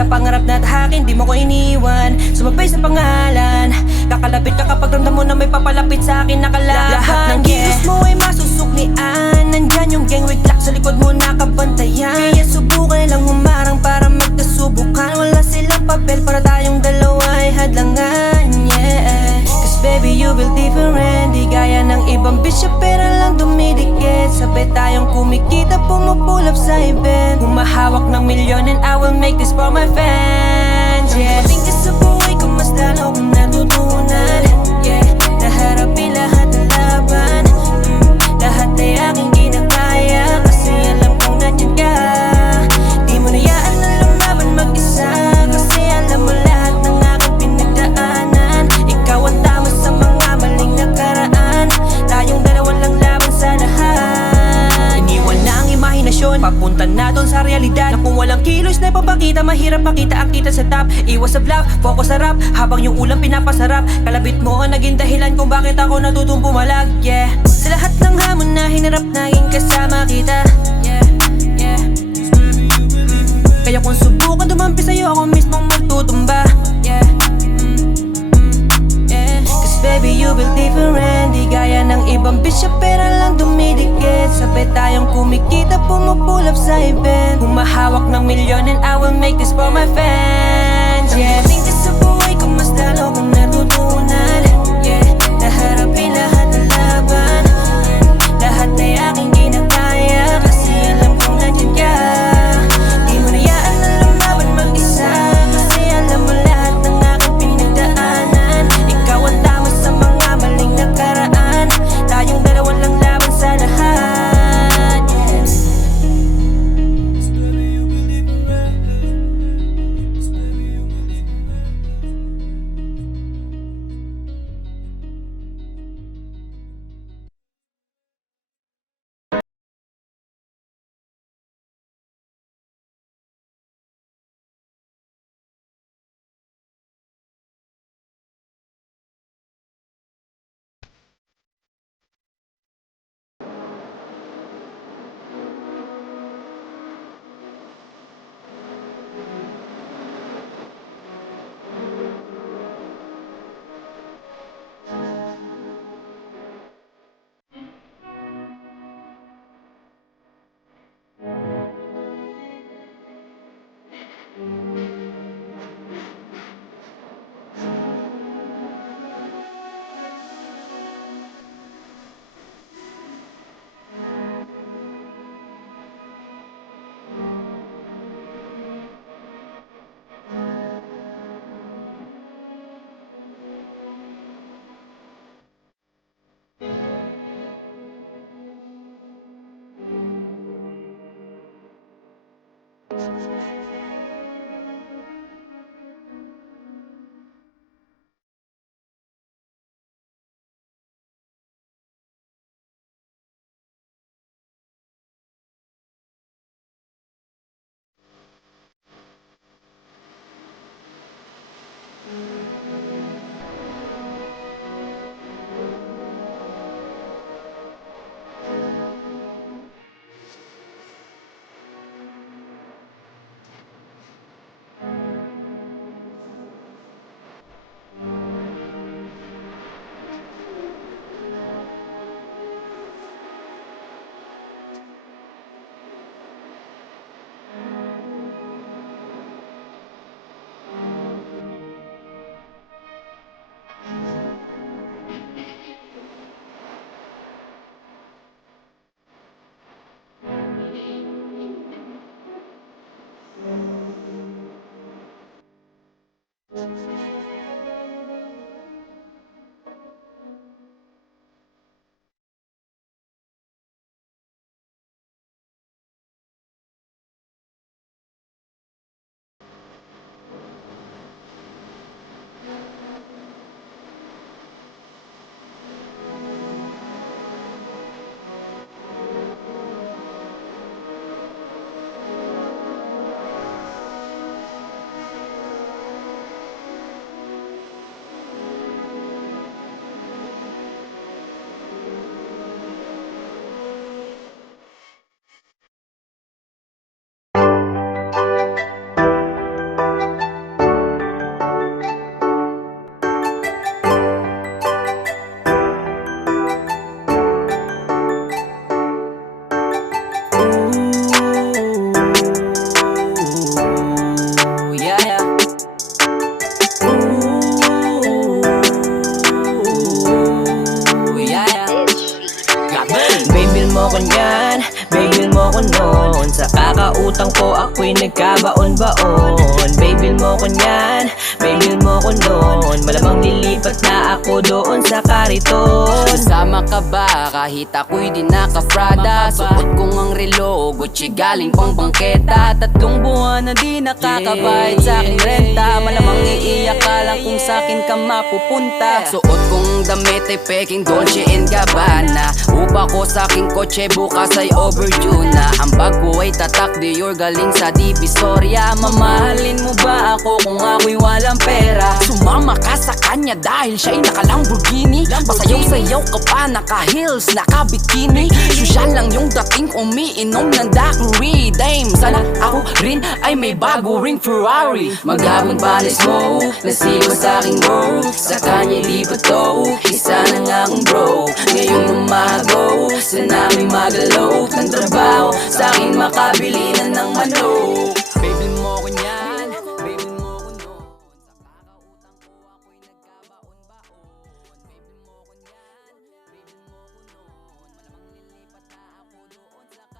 Sa pangarap na't hakin, di mo ko iniwan. Sumabay sa pangalan, kakalapit ka kapag ramdam mo na may papalapit sa akin na kalaban. Lahat ng kilos mo ay masusuklian. Nandyan yung gang with clock sa likod mo nakabantayan. Kaya subukan lang humarang para magkasubukan. Wala silang papel para tayong dalawa ay hadlangan, yeah. Cause baby you will different. Di gaya ng ibang bisyo pera lang dumidikit. Sabay tayong kumikita, pumupulap sa event. Humahawak ng milyon and I will make this for my fans, yeah. Dumating ka sa buhay ko, mas lalo kong natutunan, yeah. Naharapin lahat ng laban, lahat ay aking ginagaya. Kasi alam kong nandyan ka. Di mo nayaan na lumaban mag-isa. Kasi alam mo lahat ng aking pinagdaanan. Ikaw ang tama sa mga maling nakaraan. Tayong dalawa lang laban sa lahat. Iniwan na ang imahinasyon, papunta na doon sa realidad. Na kung walang kilos na ipapakita, mahirap makita ang kita sa top. Iwas sa bluff, focus sa rap, habang yung ulam pinapasarap. Kalabit mo ang naging dahilan kung bakit ako natutong pumalag, yeah. Sa lahat ng hamon na hinarap, naging kasama kita, yeah, yeah. Kaya kung subukan dumampi sa'yo, ako mismong magtutumba, yeah, yeah. Cause baby you will different. Di gaya ng ibang bisyo, pera lang dumidikit. Sabay tayong kumikita, pumupulap sa event. Humahawak ng milyon and I will make this for my fans, yeah. Dumating ka sa buhay ko, mas lalo kong natutunan, yeah. Naharapin lahat ng laban, lahat ay aking ginagaya. Kasi alam kong nandyan ka. Di mo nayaan na lumaban mag-isa. Kasi alam mo lahat ng aking pinagdaanan. Ikaw ang tama sa mga maling nakaraan. Tayong dalawa lang laban sa lahat, yeah. mo ko niyan, baby mo ko noon. Sa kakautang ko ako'y nagkabaon-baon. Baby mo ko niyan, baby mo ko noon. Malamang lilipat na ako doon sa kariton. Kasama ka ba kahit ako'y di naka-Prada? Suot kong ang relo, Gucci galing pang bangketa. 3 buwan na di nakakabayad sa aking renta. Malamang iiyak ka lang kung sa'kin ka mapupunta. Suot kong damit ay peking Dolce & Gabbana. Upa ko sa aking kotse bukas ay overdue na. Ang bag ko ay tatak Dior galing sa Divisoria. Mamahalin mo ba ako kung ako'y walang pera? Sumama ka sa kanya dahil siya'y naka-Lamborghini. Pasayaw-sayaw ka pa, naka-heels, naka-bikini. Social lang yung dating umiinom ng daiquiri. Dame, sana ako rin ay may bago ring Ferrari. Maghabang balis mo, nasiwa sa aking bro. Sa kanya di ba to, isa na nga akong bro. Ngayong umago, sa namin magalaw ng trabaho. Sa akin makabili